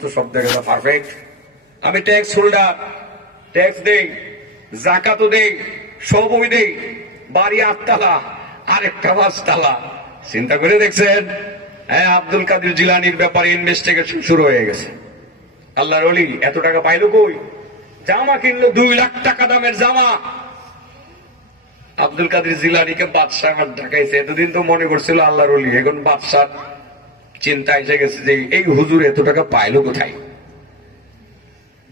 তো সব পারফেক্ট আমি ট্যাক্স হোল্ডার ট্যাক্স দেই দেই সবই দেই, বাড়ি আটতলা, আরেকটা পাঁচতলা। চিন্তা করে দেখছেন? হ্যাঁ আব্দুল জিলানির ব্যাপারে ইনভেস্টিগেশন শুরু হয়ে গেছে। আল্লাহর অলি এত টাকা পাইলো কই? জামা কিনলো দুই লাখ টাকা দামের জামা। আব্দুল কাদের জিলানিকে বাদশাহ ঢাকাইছে, এতদিন তো মনে করছিল আল্লাহর অলি এখন বাদশাহ চিন্তা এসে গেছে যে এই হুজুর এত টাকা পাইলো কোথায়?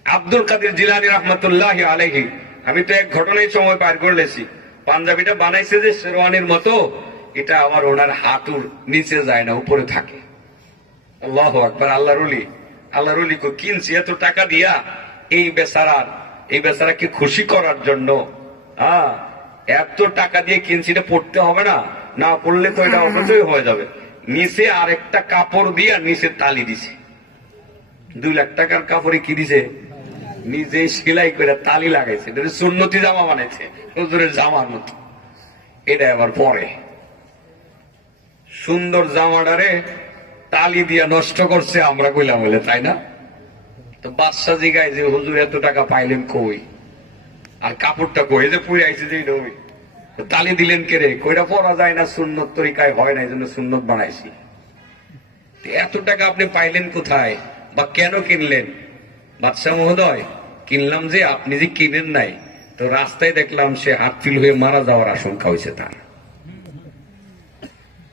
আব্দুল কাদের জিলানি রহমতুল্লাহ আলাইহি, আমি তো এক ঘটনায় সময় পার করলেছি পাঞ্জাবিটা বানাইছে যে শেরওয়ানির মতো, এটা আবার ওনার হাঁটুর নিচে যায় না, উপরে থাকে। আল্লাহ আল্লাহ রুলি আল্লাহ রুলি কিনছি এত টাকা দিয়া, এই বেচারার, এই বেচারাকে খুশি করার জন্য এত টাকা দিয়ে কিনছি, এটা পড়তে হবে না না পড়লে তো এটা অপচয় হয়ে যাবে। নিচে আর একটা কাপড় দিয়ে আর নিচে তালি দিছে। দুই লাখ টাকার কাপড়ে কি দিছে? নিজে সেলাই করে তালি লাগাইছে। সুন্নতি জামা বানাইছে। হুজুরের জামার মতো। এটা আবার পরে। সুন্দর জামাটারে তালি দিয়া নষ্ট করছে, আমরা কইলাম বলে, তাই না? তো বাদশা জিগায় যে, হুজুর, এত টাকা পাইলেন কই? আর কাপড়টা কই? যে পুরে আইছে যে নই তালি দিলেন কে রে? কইটা পরা যায় না, সুন্নত তরিকায় হয় না এই জন্য সুন্নত বানাইছি। এত টাকা আপনি পাইলেন কোথায়? বা কেন কিনলেন? বাদশাহ মহোদয়, কিনলাম যে আপনি যে কিনেন নাই, তো রাস্তায় দেখলাম সে হাতফিল হয়ে মারা যাওয়ার আশঙ্কা হয়েছে তার।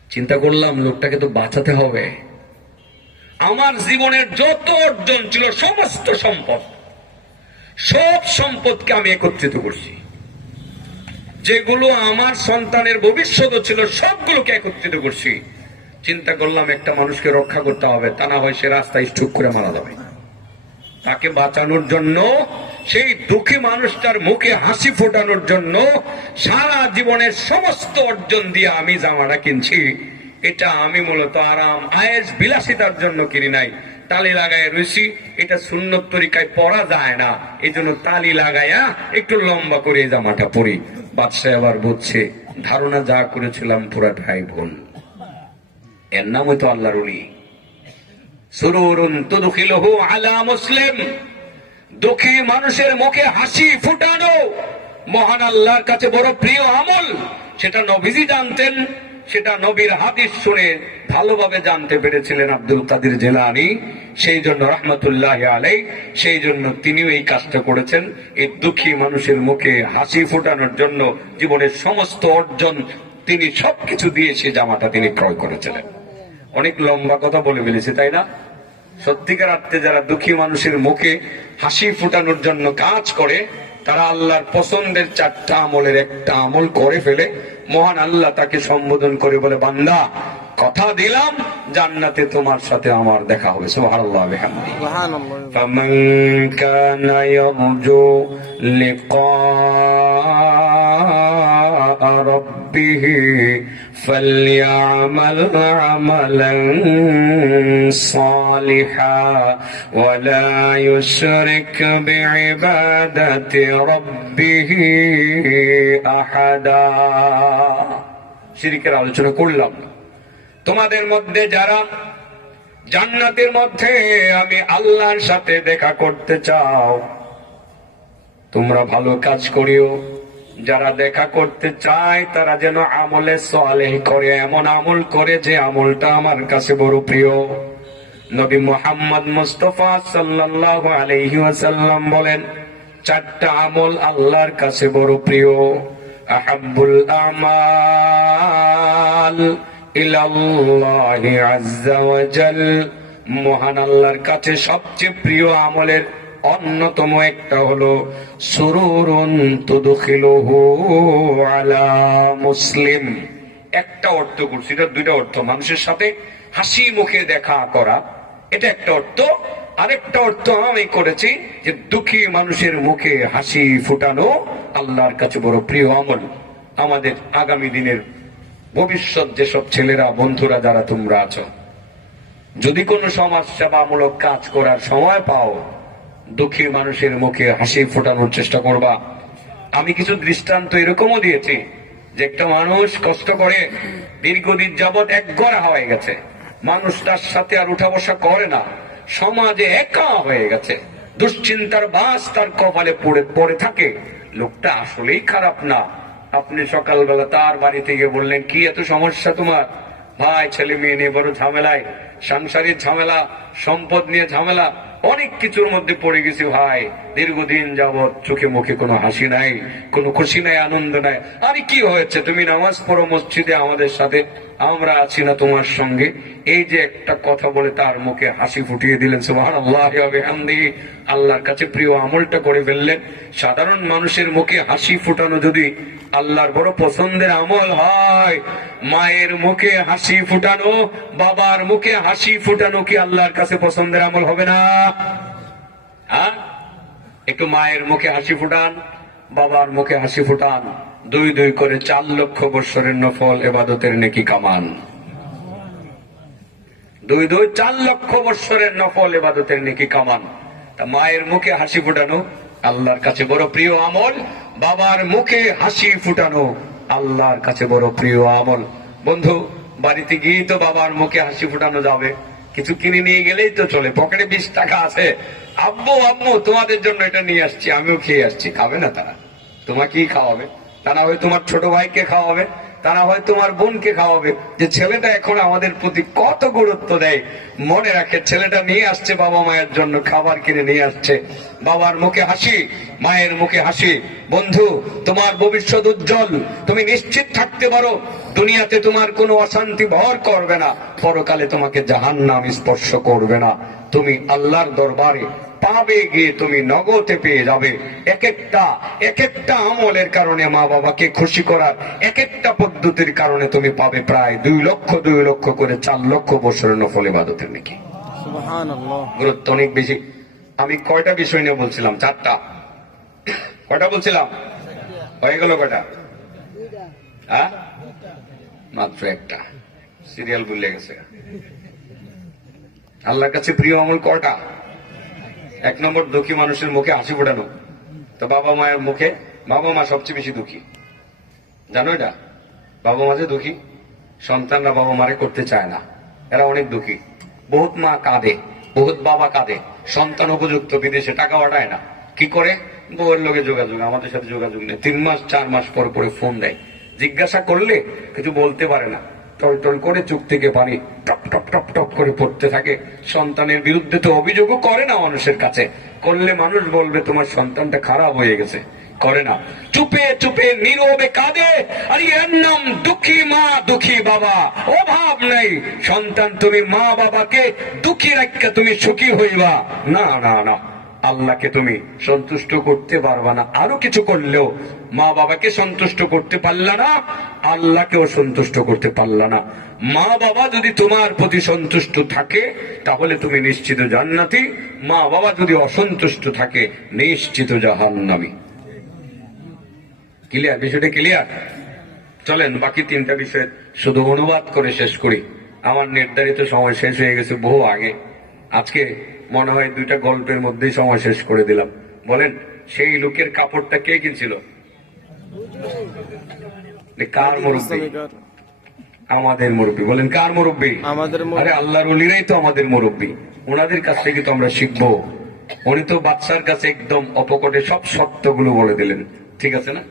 চিন্তা করলাম, লোকটাকে তো বাঁচাতে হবে। আমার জীবনের যত অর্জন ছিল, সমস্ত সম্পদ, সব সম্পদকে আমি একত্রিত করছি। যেগুলো আমার সন্তানের ভবিষ্যৎ ছিল, সবগুলোকে একত্রিত করছি। চিন্তা করলাম একটা মানুষকে রক্ষা করতে হবে, তা না হয় সে রাস্তায় স্টুক করে মারা যাবে। তাকে বাঁচানোর জন্য, সেই দুঃখী মানুষটার মুখে হাসি ফোটানোর জন্য সারা জীবনের সমস্ত অর্জন দিয়ে আমি জামাটা কিনছি। এটা আমি মূলত আরাম, আয়েস, বিলাসিতার জন্য কিনি নাই। তালি লাগায় রয়েছি, এটা সুন্নত তরিকায় পরা যায় না। এই জন্য তালি লাগাইয়া একটু লম্বা করে জামাটা পরি বাদশাহ আবার বুঝছে ধারণা যা করেছিলাম পুরাটাই ভুল এর নাম হয়তো আল্লাহর উনি সুরুরুন তুদখিলহু আলা মুসলিম। দুঃখী মানুষের মুখে হাসি ফুটানো। মহান আল্লাহর কাছে বড় প্রিয় আমল। সেটা নবীজি জানতেন। সেটা নবীর হাদিস শুনে ভালোভাবে জানতে পেরেছিলেন আব্দুল কাদির জেলানি। সেই জন্য রহমতুল্লাহ আলাই সেই জন্য তিনিও এই কাজটা করেছেন। এই দুঃখী মানুষের মুখে হাসি ফোটানোর জন্য জীবনের সমস্ত অর্জন তিনি সবকিছু দিয়ে সে জামাটা তিনি ক্রয় করেছিলেন। অনেক লম্বা কথা বলে ফেলেছে, তাই না? সত্যিকার অর্থে যারা দুঃখী মানুষের মুখে হাসি ফুটানোর জন্য কাজ করে, তারা আল্লাহর পছন্দের চারটা আমলের একটা আমল করে ফেলে মহান আল্লাহ তাকে সম্বোধন করে বলে বান্দা কথা দিলাম জান্নাতে তোমার সাথে আমার দেখা হবে। সুবহানাল্লাহ ربه فليعمل عملا صالحا ولا يشرك بعبادة ربه أحدا শিরিকের আলোচনা করলাম তোমাদের মধ্যে যারা জান্নাতের মধ্যে আমি আল্লাহর সাথে দেখা করতে চাও তোমরা ভালো কাজ করিও যারা দেখা করতে চায়, তারা যেন আমলে সালেহ করে। এমন আমল করে যে আমলটা আমার কাছে বড় প্রিয়। নবী মোহাম্মদ মুস্তফা সাল্লাল্লাহু আলাইহি ওয়াসাল্লাম বলেন, চারটা আমল আল্লাহর কাছে বড় প্রিয়। আহাব্বুল আমাল ইলাল্লাহি আজ্জা ওয়া জাল মহান আল্লাহর কাছে সবচেয়ে প্রিয় আমলের অন্যতম একটা হলো, সুরুরুন তুদখিলুহু আলা মুসলিম। একটা অর্থ করছি এটা দুইটা অর্থ, মানুষের সাথে হাসি মুখে দেখা করা। এটা একটা অর্থ। আরেকটা অর্থ আমি করেছি যে দুঃখী মানুষের মুখে হাসি ফুটানো আল্লাহর কাছে বড় প্রিয় আমল। আমাদের আগামী দিনের ভবিষ্যৎ যেসব ছেলেরা, বন্ধুরা, যারা তোমরা আছো, যদি কোনো সমাজ সেবামূলক কাজ করার সময় পাও দুঃখী মানুষের মুখে হাসি ফোটানোর চেষ্টা করবা। আমি কিছু দৃষ্টান্ত এরকমও দিয়েছি যে একটা মানুষ কষ্ট করে দীর্ঘদিন যাবৎ এক গড়া হয়ে গেছে। মানুষ তার সাথে আর উঠা বসা করে না। সমাজে একা হয়ে গেছে। দুশ্চিন্তার বাস তার কপালে পড়ে পড়ে থাকে। লোকটা আসলেই খারাপ না। আপনি সকালবেলা তার বাড়ি থেকে বললেন, কি এত সমস্যা তোমার? ভাই, ছেলে মেয়ে নিয়ে বড় ঝামেলায়। সাংসারিক ঝামেলা, সম্পদ নিয়ে ঝামেলা। অনেক কিছুর মধ্যে পড়ে গেছি ভাই। দীর্ঘদিন যাবৎ চোখে মুখে কোনো হাসি নাই, কোনো খুশি নাই, আনন্দ নাই। আরে কি হয়েছে? তুমি নামাজ পড়ো মসজিদে আমাদের সাথে, আমরা আছি না তোমার সঙ্গে। এই যে একটা কথা বলে তার মুখে হাসি ফুটিয়ে দিলেন আল্লাহর কাছে প্রিয় আমলটা করে ফেললেন। সাধারণ মানুষের মুখে হাসি ফুটানো যদি আল্লাহর বড় পছন্দের আমল হয়, মায়ের মুখে হাসি ফুটানো, বাবার মুখে হাসি ফুটানো কি আল্লাহর কাছে পছন্দের আমল হবে না? হ্যাঁ? একটু মায়ের মুখে হাসি ফুটান, বাবার মুখে হাসি ফুটান। দুই দুই করে চার লক্ষ বৎসরের নফল এবাদতের নেকি কামান। দুই দুই চার লক্ষ বৎসরের নফল এবাদতের নেকি কামান। তা মায়ের মুখে হাসি ফুটানো, আল্লাহর কাছে বড় প্রিয় আমল। বাবার মুখে হাসি ফুটানো, আল্লাহর কাছে বড় প্রিয় আমল। বন্ধু, বাড়িতে গিয়ে তো বাবার মুখে হাসি ফুটানো যাবে। কিছু কিনে নিয়ে গেলেই তো চলে। পকেটে বিশ টাকা আছে। আব্বু, আম্মু, তোমাদের জন্য এটা নিয়ে আসছি, আমিও খেয়ে আসছি। খাবে না তারা। তোমাকেই খাওয়াবে। তারা ওই তোমার ছোট ভাইকে খাওয়াবে। তারা হয় তোমার বোনকে খাওয়াবে। যে ছেলেটা এখন আমাদের প্রতি কত গুরুত্ব দেয়, মনে রাখে, ছেলেটা নিয়ে আসছে বাবা মায়ের জন্য, খাবার কিনে নিয়ে আসছে। বাবার মুখে হাসি, মায়ের মুখে হাসি। বন্ধু, তোমার ভবিষ্যৎ উজ্জ্বল, তুমি নিশ্চিত থাকতে পারো, দুনিয়াতে তোমার কোনো অশান্তি ভর করবে না, পরকালে তোমাকে জাহান নাম স্পর্শ করবে না। তুমি আল্লাহর দরবারে পাবে গিয়ে তুমি নগদে পেয়ে যাবে। এক একটা এক একটা আমলের কারণে মা বাবাকে খুশি করার এক একটা পদ্ধতির কারণে তুমি পাবে প্রায় দুই লক্ষ দুই লক্ষ করে চার লক্ষ বছরের নফল ইবাদতের নাকি। গুরুত্ব অনেক বেশি। আমি কয়টা বিষয় নিয়ে বলছিলাম? চারটা। কয়টা বলছিলাম? হয়ে গেল কয়টা? হ্যাঁ? মাত্র একটা। সিরিয়াল ভুলে গেছে। আল্লাহর কাছে প্রিয় আমল কয়টা? এক নম্বর দুঃখী মানুষের মুখে হাসি ফোটানো। তো বাবা মায়ের মুখে, বাবা মা সবচেয়ে বেশি দুঃখী। জানো এটা? বাবা মা যে দুঃখী, সন্তানরা বাবা মারে করতে চায় না। এরা অনেক দুঃখী। বহুত মা কাঁদে, বহুত বাবা কাঁদে। সন্তান উপযুক্ত, বিদেশে টাকা পাঠায় না। কি করে? বউয়ের লোকে যোগাযোগ, আমাদের সাথে যোগাযোগ নেই। তিন মাস, চার মাস পর পরে ফোন দেয়। জিজ্ঞাসা করলে কিছু বলতে পারে না। টল করে চোখ থেকে পানি টপ টপ টপ টপ করে পড়তে থাকে। সন্তানের বিরুদ্ধে তো অভিযোগও করে না মানুষের কাছে। করলে মানুষ বলবে, তোমার সন্তানটা খারাপ হয়ে গেছে। করে না। চুপে চুপে, নীরবে কাঁদে। আরে, এর নাম দুঃখী মা, দুঃখী বাবা। অভাব নেই। সন্তান তুমি মা বাবাকে দুঃখী রাখা তুমি সুখী হইবা। না না না। আল্লাহকে তুমি সন্তুষ্ট করতে পারবা না। আরও কিছু করলেও মা বাবাকে সন্তুষ্ট করতে পারলা না, আল্লাহকেও সন্তুষ্ট করতে পারলা না। মা বাবা যদি তোমার প্রতি সন্তুষ্ট থাকে, তাহলে তুমি নিশ্চিত জান্নাতি। মা বাবা যদি অসন্তুষ্ট থাকে, নিশ্চিত জাহান্নামী। ক্লিয়ার বিষয়টা ক্লিয়ার চলেন, বাকি তিনটা বিষয় শুধু অনুবাদ করে শেষ করি। আমার নির্ধারিত সময় শেষ হয়ে গেছে বহু আগে। আজকে মনে হয় দুইটা গল্পের মধ্যেই সময় শেষ করে দিলাম। বলেন সেই লোকের কাপড়টা কে কিনছিল? এ কার মুরব্বী? আমাদের মুরব্বী। বলেন কার মুরব্বী। আরে আল্লাহর উলিরাই তো আমাদের মুরব্বী। ওনাদের কাছ থেকে তো আমরা শিখব। উনি তো বাচ্চার কাছে একদম অপকটে সব সত্যগুলো বলে দিলেন। ঠিক আছে না?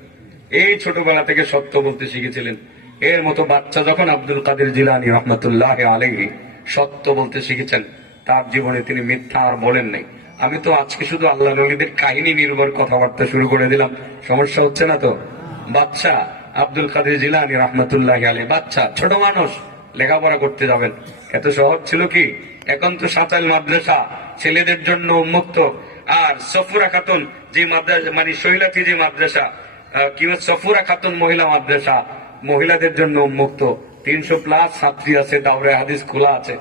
এই ছোটবেলা থেকে সত্য বলতে শিখেছিলেন। এর মতো বাচ্চা যখন আব্দুল কাদের জিলানি রহমতুল্লাহ আলহি সত্য বলতে শিখেছেন তার জীবনে তিনি মিথ্যা আর বলেন নাই। আমি তো আজকে শুধু আল্লাহ নবীদের কাহিনী নির্ভর কথাবার্তা শুরু করে দিলাম। সমস্যা হচ্ছে না তো? বাচ্চা, আব্দুল কাদের জিলানি রহমতুল্লাহ আলী বাচ্চা, ছোট মানুষ, লেখাপড়া করতে যাবেন। এত সহজ ছিল কি? এখন তো সাঁতাল মাদ্রাসা, ছেলেদের জন্য উন্মুক্ত। আর সফুরা খাতুন, যে মাদ্রাসা মানে শৈলাথি যে মাদ্রাসা কি সফুরা খাতুন মহিলা মাদ্রাসা, মহিলাদের জন্য উন্মুক্ত। তিনশো প্লাস ছাত্রী আছে দাওরে হাদিস খোলা আছে।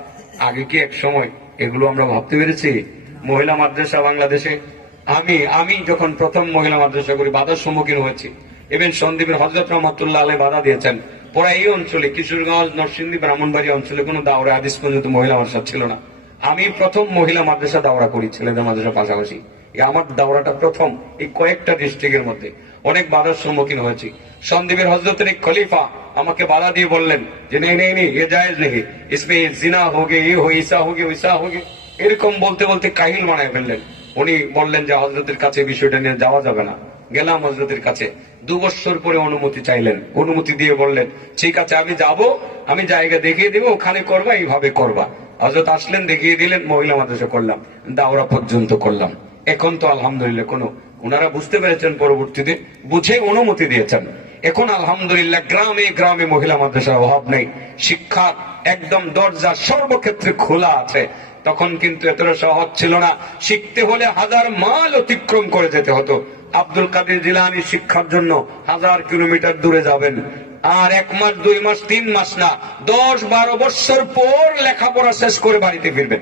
আগে কি এক সময়? এগুলো আমরা ভাবতে পেরেছি। মহিলা মাদ্রাসা বাংলাদেশে। আমি আমি যখন প্রথম মহিলা মাদ্রাসা করি, বাধার সম্মুখীন হয়েছি। ইভেন সন্দীপের হজরত রহমতুল্লাহ আলাই বাধা দিয়েছেন। পরে এই অঞ্চলে, কিশোরগঞ্জ, নরসিংদী ব্রাহ্মণবাড়ি অঞ্চলে কোনো দাওরা আদিস পর্যন্ত মহিলা মাদ্রাসা ছিল না। আমি প্রথম মহিলা মাদ্রাসা দাওরা করি, ছেলেদের মাদ্রাসা পাশাপাশি। আমার দাওরাটা প্রথম এই কয়েকটা ডিস্ট্রিক্টের মধ্যে। অনেক বাধার সম্মুখীন হয়েছি। সন্দীপের হজরত খলিফা, আমাকে বাধা দিয়ে বললেন যে, নেই নেই নেই, এ জায়েজ নেই। ইসমে জিনা হোগে, এ হো ইসা হোগে ওইসা হোগে। এরকম বলতে বলতে কাহিল বানায় ফেললেন। উনি বললেন যে হজরতের কাছে বিষয়টা নিয়ে যাওয়া যাবে না। গেলাম হজরতের কাছে। দু বছর পরে অনুমতি চাইলেন। অনুমতি দিয়ে বললেন, ঠিক আছে, আমি যাব, আমি জায়গা দেখিয়ে দিব, ওখানে করবা, এইভাবে করবা। হজরত আসলেন, দেখিয়ে দিলেন, মহিলা মাদ্রাসা করলাম, দাওরা পর্যন্ত করলাম। এখন তো আলহামদুলিল্লাহ কোনো ওনারা বুঝতে পেরেছেন পরবর্তীতে, বুঝে অনুমতি দিয়েছেন। এখন আলহামদুলিল্লাহ গ্রামে গ্রামে মহিলা মাদ্রাসার অভাব নেই। শিক্ষা একদম দরজা সর্বক্ষেত্রে খোলা আছে। তখন কিন্তু এতটা সহজ ছিল না। শিখতে হলে হাজার মাইল অতিক্রম করে যেতে হতো। আব্দুল কাদের জিলানি শিক্ষার জন্য হাজার কিলোমিটার দূরে যাবেন। আর এক মাস, দুই মাস, তিন মাস না, দশ বারো বছর পর লেখাপড়া শেষ করে বাড়িতে ফিরবেন।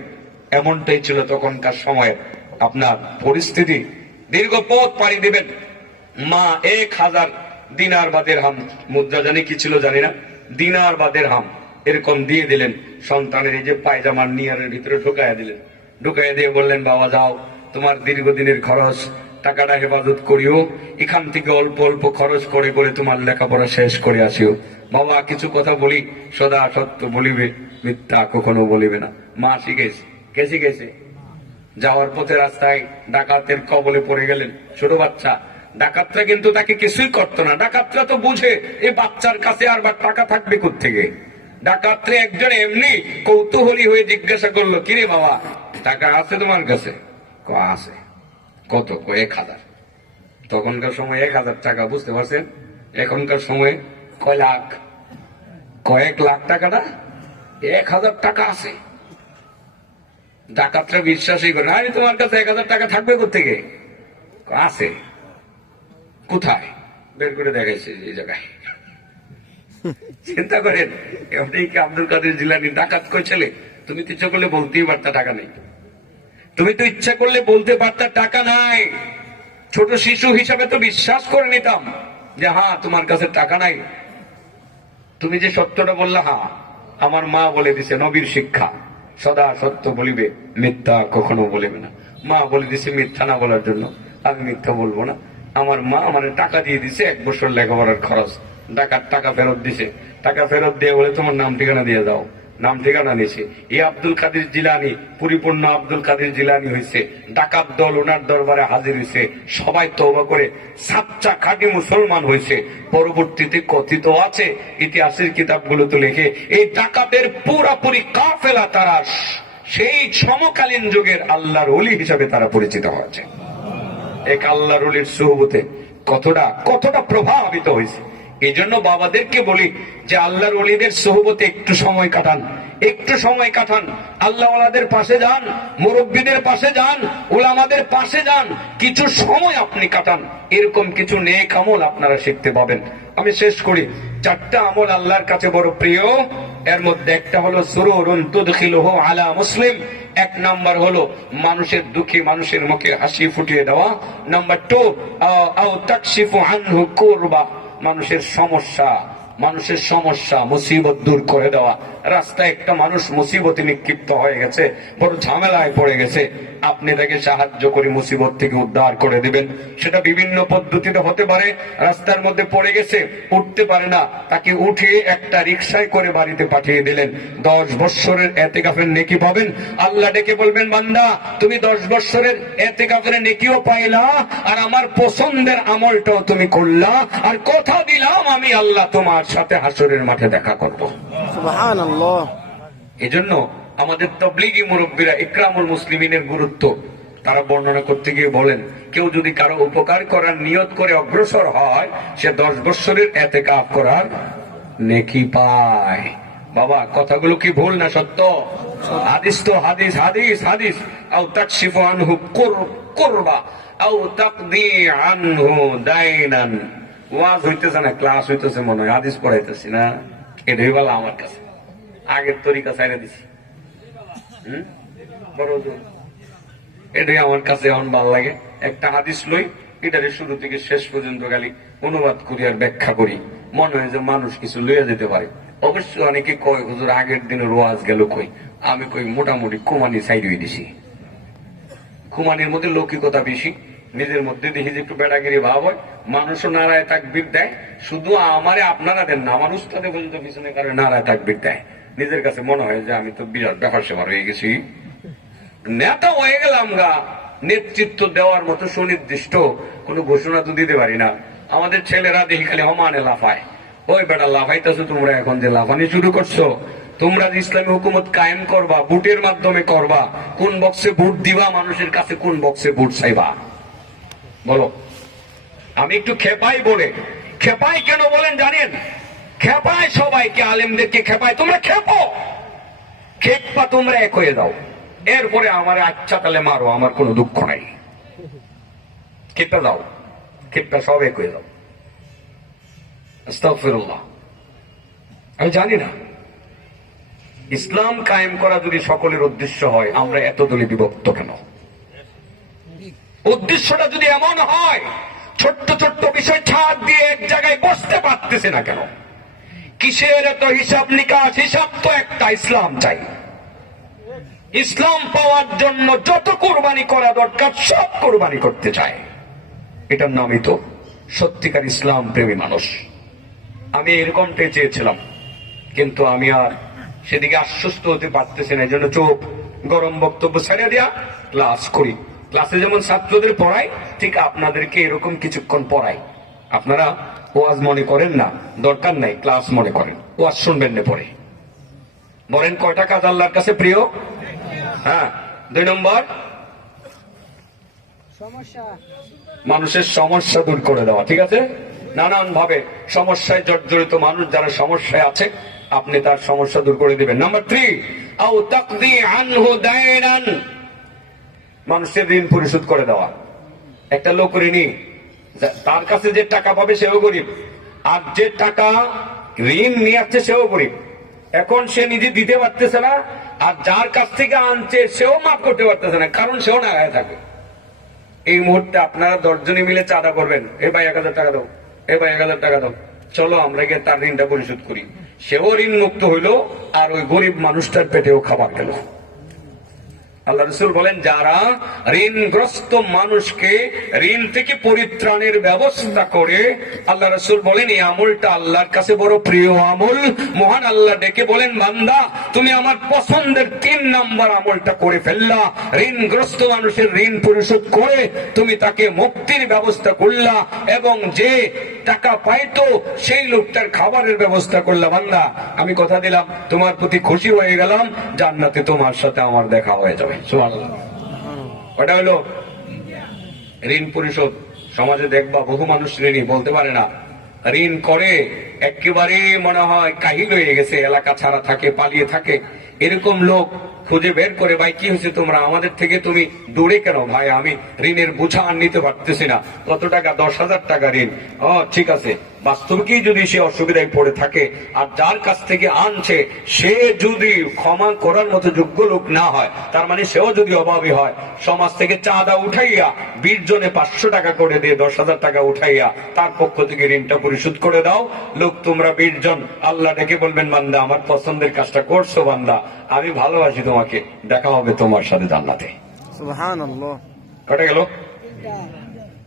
এমনটাই ছিল তখনকার সময়ে। আপনার পরিস্থিতি দীর্ঘ পথ পাড়ি দিবেন। মা এক হাজার দিনার বাদের হাম মুদ্রা জানি কি ছিল জানি না। দিনার বাদের হাম এরকম দিয়ে দিলেন। সন্তানের এই যে পায়জামার নিয়ারের ভিতরে ঢুকাইয়া দিলেন। ঢুকাইয়া দিয়ে বললেন, বাবা, যাও। তোমার দীর্ঘদিনের খরচ, টাকাটা হেফাজত করিও। এখান থেকে অল্প অল্প খরচ করে করে তোমার লেখাপড়া শেষ করে আসিও। বাবা, কিছু কথা বলি, সদা সত্য বলিবে, মিথ্যা কখনো বলিবে না। মা শিখেছে। কে শিখেছে? যাওয়ার পথে রাস্তায় ডাকাতের কবলে পড়ে গেলেন ছোট বাচ্চা। ডাকাতরা কিন্তু তাকে কিছুই করতো না। ডাকাতরা তো বুঝে এই বাচ্চার কাছে আর বা টাকা থাকবে থেকে ডাকাতরে একজন এমনি কৌতূহলী হয়ে জিজ্ঞাসা করল, কিরে বাবা, টাকা আছে তোমার কাছে? ক, আছে। কত? কয়েক হাজার। তখনকার সময় এক হাজার টাকা, বুঝতে পারছেন? এখনকার সময় কয় লাখ? কয়েক লাখ টাকাটা? এক হাজার টাকা আছে। ডাকাতরা বিশ্বাসই করে আরে, তোমার কাছে এক হাজার টাকা থাকবে থেকে আছে। কোথায়? বের করে দেখাইছে এই জায়গায়। চিন্তা করেন আপনি কি আব্দুল কাদের জিলানি ডাকাত কই ছেলে? তুমি তো ইচ্ছা করলে বলতেই পারতা টাকা নেই। তুমি তো ইচ্ছা করলে বলতে পারতা টাকা নাই। ছোট শিশু হিসাবে তো বিশ্বাস করে নিতাম যে হ্যাঁ তোমার কাছে টাকা নাই। তুমি যে সত্যটা বললা হ্যাঁ আমার মা বলে দিছে, নবীর শিক্ষা। সদা সত্য বলিবে, মিথ্যা কখনো বলিবে না। মা বলে দিছে, মিথ্যা না বলার জন্য। আমি মিথ্যা বলব না। আমার মা আমার টাকা দিয়ে দিছে, এক বছর লেখাপড়ার খরচ। ডাকাত টাকা ফেরত দিছে। টাকা ফেরত দিয়ে বলে, তোমার নাম ঠিকানা দিয়ে দাও। নাম ঠিকানা নিয়েছে। এই আব্দুল কাদের জিলানি, পরিপূর্ণ আব্দুল কাদের জিলানি হয়েছে ডাকাত দল ওনার দরবারে হাজির হয়েছে সবাই তৌবা করে সাচ্চা খাঁটি মুসলমান হয়েছে পরবর্তীতে কথিত আছে, ইতিহাসের কিতাবগুলোতে লেখে, এই ডাকাতের পুরাপুরি কাফেলা তারা সেই সমকালীন যুগের আল্লাহর অলি হিসাবে তারা পরিচিত হয়েছে। এক আল্লাহর অলির সুহবতে কতটা কতটা প্রভাবিত হয়েছে এই জন্য বাবাদেরকে বলি যে আল্লাহর অলিদের সোহবতে একটু সময় কাটান, একটু সময় কাটান। আল্লাহ পাশে যান, মুরব্বীদের পাশে যান ওলামাদের পাশে যান, কিছু সময় আপনি কাটান। এরকম কিছু নেক আমল আপনারা শিখতে পাবেন। আমি শেষ করি। চারটা আমল আল্লাহর কাছে বড় প্রিয়। এর মধ্যে একটা হলো, সুরুরুন তুদখিলুহু আলা মুসলিম। এক নাম্বার হলো, মানুষের দুঃখী মানুষের মুখে হাসি ফুটিয়ে দেওয়া। নাম্বার টু আও তাকশিফু আনহু মানুষের সমস্যা মানুষের সমস্যা মুসিবত দূর করে দেওয়া। রাস্তায় একটা মানুষ মুসিবতে নিক্ষিপ্ত হয়ে গেছে, বড় ঝামেলায় পড়ে গেছে। আপনি তাকে সাহায্য করে মুসিবত থেকে উদ্ধার করে দিবেন। সেটা বিভিন্ন পদ্ধতিতে হতে পারে, রাস্তার মধ্যে পড়ে গেছে, উঠতে পারে না। তাকে উঠিয়ে একটা রিক্সায় করে বাড়িতে পাঠিয়ে দিলেন। দশ বৎসরের এতে কাফের নেকি পাবেন। আল্লাহ ডেকে বলবেন, বান্দা, তুমি দশ বৎসরের এতে কাফের নেকিও পাইলা, আর আমার পছন্দের আমলটাও তুমি করলা, আর কথা দিলাম আমি আল্লাহ তোমার সাথে হাসরের মাঠে দেখা করব। এজন্য আমাদের তবলিগি মুরব্বীরা ইকরামুল মুসলিমিনের গুরুত্ব, তারা বর্ণনা করতে গিয়ে বলেন, কেউ যদি কারও উপকার করার নিয়ত করে অগ্রসর হয়, সে দশ বৎসরের এতে কাপ করার নেকি পায়। বাবা, কথাগুলো কি ভুল না সত্য? হাদিস তো হাদিস হাদিস হাদিস। আও তাকশিফু আনহু কুর- কুরবা। আও তাকদি আনহু দাইনান। ওয়াজ হইতেছে না, ক্লাস হইতেছে মনে হয়, হাদিস পড়াইতেছি না। এটাই আমার কাছে। আগের তরিকা দিছি। এটাই আমার কাছে এখন ভালো লাগে। একটা হাদিস লই এটারে শুরু থেকে শেষ পর্যন্ত খালি অনুবাদ করি আর ব্যাখ্যা করি। মনে হয় যে মানুষ কিছু লইয়া যেতে পারে। অবশ্য অনেকে কয়, হুজুর, আগের দিনের রোয়াজ গেল কই? আমি কই, মোটামুটি কুমানি সাইড দিছি। কুমানির মধ্যে লৌকিকতা বেশি। নিজের মধ্যে দেখি যে একটু বেড়াগিরি ভাব হয়। মানুষও নারায় তাকবির দেয়। শুধু আমারে আপনারা দেন না, আমার উস্তাদে পর্যন্ত পিছনে কারণে নারায় তাকবির দেয়। নিজের কাছে মনে হয় যে আমি তো বিরাট ব্যাপার সেবার হয়ে গেছি। নেতা হয়ে গেলাম গা। নেতৃত্ব দেওয়ার মতো সুনির্দিষ্ট কোনো ঘোষণা তো দিতে পারি না। আমাদের ছেলেরা দেখি খালি হমানে লাফায়। ওই বেটা লাফাইতেছো, তোমরা এখন যে লাফানি শুরু করছ, তোমরা যে ইসলামী হুকুমত কায়েম করবা বুটের মাধ্যমে করবা, কোন বক্সে বুট দিবা, মানুষের কাছে কোন বক্সে বুট চাইবা? বলো। আমি একটু খেপাই বলে। খেপাই কেন বলেন জানেন? খেপায় সবাইকে, আলেমদেরকে খেপায়। তোমরা খেপো। খেপা তোমরা এক হয়ে দাও এরপরে আমার আচ্ছা তাহলে মারো, আমার কোনো দুঃখ নাই। খেপা দাও খেপা সব এক হয়ে দাও আমি জানি না। ইসলাম কায়েম করা যদি সকলের উদ্দেশ্য হয়, আমরা এত দলে বিভক্ত কেন? উদ্দেশ্যটা যদি এমন হয়, ছোট্ট ছোট্ট বিষয় ছাড় দিয়ে এক জায়গায় বসতে পারতেছে না কেন? কিসের এত হিসাব নিকাশ? হিসাব তো একটা ইসলাম চাই। ইসলাম পাওয়ার জন্য যত কোরবানি করা দরকার, সব কোরবানি করতে চায়। এটার নামই তো সত্যিকার ইসলাম প্রেমী মানুষ। আমি এরকমটাই চেয়েছিলাম, কিন্তু আমি আর সেদিকে আশ্বস্ত হতে পারতেছি না। এই জন্য চোখ গরম বক্তব্য ছেড়ে দেয়া, ক্লাস করি। ক্লাসে যেমন ছাত্রদের পড়াই ঠিক আপনাদেরকে এরকম কিছুক্ষণ পড়াই। আপনারা ওয়াজ মনে করেন না দরকার নাই ক্লাস মনে করেন ওয়াজ শুনবেন না পরে। বলেন কয়টা কাজ আল্লাহর কাছে প্রিয়? হ্যাঁ দুই নম্বর। মানুষের সমস্যা দূর করে দেওয়া ঠিক আছে? নানান ভাবে সমস্যায় জর্জরিত মানুষ যারা সমস্যায় আছে আপনি তার সমস্যা দূর করে দিবেন। নাম্বার থ্রি আও তাকদি আনহু দায়রান। মানুষের ঋণ পরিশোধ করে দেওয়া। একটা লোক ঋণী তার কাছে যে টাকা পাবে সেও গরিব, আর যে টাকা ঋণ নিয়ে আসছে সেও গরিব। এখন সে নিজে দিতে পারতেছে না, আর যার কাছ থেকে আনছে সেও মাফ করতে পারতেছে না, কারণ সেও না থাকে। এই মুহূর্তে আপনারা দশজনে মিলে চাঁদা করবেন। এ ভাই এক হাজার টাকা দাও, এ ভাই এক হাজার টাকা দাও। চলো আমরা গিয়ে তার ঋণটা পরিশোধ করি। সেও ঋণ মুক্ত হইল, আর ওই গরিব মানুষটার পেটেও খাবার গেল আল্লাহ রসুল বলেন, যারা ঋণগ্রস্ত মানুষকে ঋণ থেকে পরিত্রাণের ব্যবস্থা করে, আল্লাহ রসুল বলেন, এই আমলটা আল্লাহর কাছে বড় প্রিয় আমল। মহান আল্লাহ ডেকে বলেন, বান্দা, তুমি আমার পছন্দের তিন নাম্বার আমলটা করে ফেললা। ঋণগ্রস্ত মানুষের ঋণ পরিশোধ করে তুমি তাকে মুক্তির ব্যবস্থা করলা এবং যে টাকা পাইতো সেই লোকটার খাবারের ব্যবস্থা করলা। বান্দা, আমি কথা দিলাম, তোমার প্রতি খুশি হয়ে গেলাম, জান্নাতে তোমার সাথে আমার দেখা হয়ে যাবে। হলো ঋণ পরিশোধ। সমাজে দেখবা বহু মানুষ ঋণী, বলতে পারে না। ঋণ করে একেবারে মনে হয় কাহিল হয়ে গেছে, এলাকা ছাড়া থাকে, পালিয়ে থাকে। এরকম লোক খুঁজে বের করে, ভাই, কি হয়েছে তোমরা? আমাদের থেকে তুমি দূরে কেন? ভাই, আমি ঋণের বোঝা আর নিতে পারতেছি না। কত টাকা? দশ হাজার টাকা ঋণ। ও, ঠিক আছে। বাস্তবিকই যদি সে অসুবিধায় পড়ে থাকে আর যার কাছ থেকে আনছে সে যদি ক্ষমা করার মতো যোগ্য লোক না হয় তার মানে সেও যদি অভাবী হয় সমাজ থেকে চাঁদা উঠাইয়া বিশ জনে পাঁচশো টাকা করে দিয়ে দশ হাজার টাকা উঠাইয়া তার পক্ষ থেকে ঋণটা পরিশোধ করে দাও। লোক তোমরা বিশ জন আল্লাহ ডেকে বলবেন বান্দা আমার পছন্দের কাজটা করছ বান্দা আমি ভালোবাসি তোমাকে দেখা হবে তোমার সাথে জান্নাতে। সুবহানাল্লাহ। কটা গেল?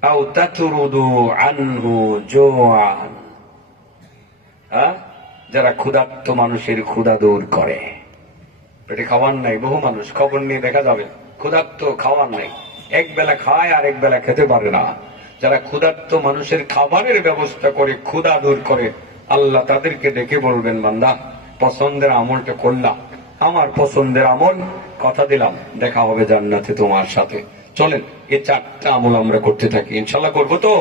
আও তাতুরুদু আনহু জোয়ান? যারা ক্ষুধার্ত মানুষের ক্ষুধা দূর করে। পেটে খাওয়ার নাই, বহু মানুষ। খবর নিয়ে দেখা যাবে। ক্ষুধার্ত খাওয়ার নাই। এক বেলা খায় আর এক বেলা খেতে পারে না। যারা ক্ষুধার্ত মানুষের খাবারের ব্যবস্থা করে, ক্ষুধা দূর করে, আল্লাহ তাদেরকে ডেকে বলবেন, বান্দা, পছন্দের আমলটা করলাম। আমার পছন্দের আমল, কথা দিলাম। দেখা হবে জান্নাতে তোমার সাথে। চলেন। এই চারটা আমল আমরা করতে থাকি। ইনশাল্লাহ করব তো?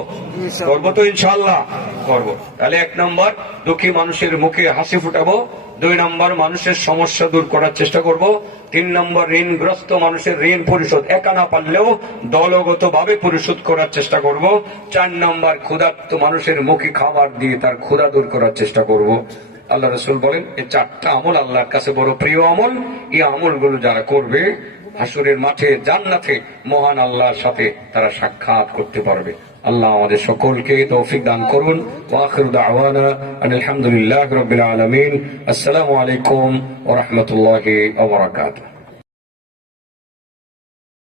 করব তো ইনশাল্লাহ? করব। তাহলে এক নম্বর দুঃখী মানুষের মুখে হাসি ফুটাবো। দুই নম্বর মানুষের সমস্যা দূর করার চেষ্টা করব। তিন নম্বর ঋণগ্রস্ত মানুষের ঋণ পরিশোধ একা না পারলেও দলগত ভাবে পরিশোধ করার চেষ্টা করব। চার নম্বর ক্ষুধার্ত মানুষের মুখে খাবার দিয়ে তার ক্ষুধা দূর করার চেষ্টা করব। আল্লাহ রসুল বলেন এই চারটা আমল আল্লাহর কাছে বড় প্রিয় আমল। এই আমলগুলো যারা করবে হাসুরের মাঠে, জান্নাতে মহান আল্লাহর সাথে তারা সাক্ষাৎ করতে পারবে। আল্লাহ আমাদের সকলকে তৌফিক দান করুন। আলহামদুলিল্লাহ রবিল আলমিন। আসসালামু আলাইকুম ও রহমতুল্লাহ